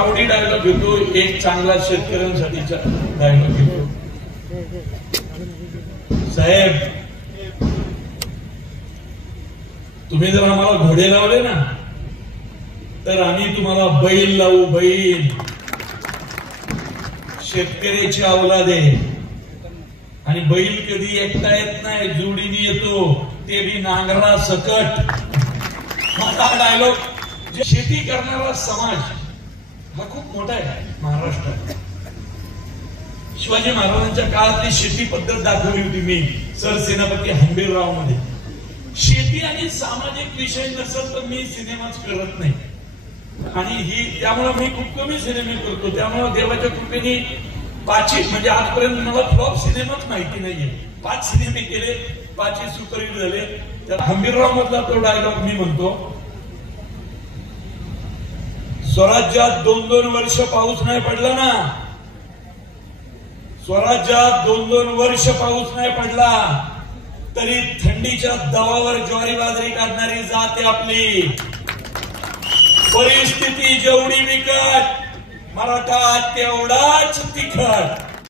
आवडी डायलॉग घेतो, एक चांगला शेतकऱ्यांसाठीचा डायलॉग घेतो. साहेब, तुम्ही जर आम्हाला घोडे लावले ना तर आम्ही तुम्हाला बैल लावू. बैल शेतकऱ्याची अवलाद आहे आणि बैल कधी एकटा येत नाही, जोडीने येतो, ते बी नांगरा सकट. माझा डायलॉग, जे शेती करणारा समाज हा खूप मोठा आहे महाराष्ट्रात. शिवाजी महाराजांच्या काळातली शेती पद्धत दाखवली होती मी सरसेनापती हंबीरराव मध्ये. शेती आणि सामाजिक विषय नसेल तर मी सिनेमाच करत नाही आणि ही त्यामुळे मी खूप कमी सिनेमे करतो. त्यामुळे देवाच्या कृपेने 5 म्हणजे आजपर्यंत मला फ्लॉप सिनेमाच माहिती नाहीये. 5 सिनेमे केले, 5 सुपरहिट झाले. तर हंबीरराव मधला तो डायलॉग मी म्हणतो, स्वराज्यात 2-2 वर्ष पाऊस नाही पडला ना, स्वराज्यात 2-2 वर्ष पाऊस नाही पडला तरी थंडीच्या दवावर ज्वारी बाजरी काढणारी जाते आपली. परिस्थिती जेवढी बिकट, मराठा तेवढाच तिखट.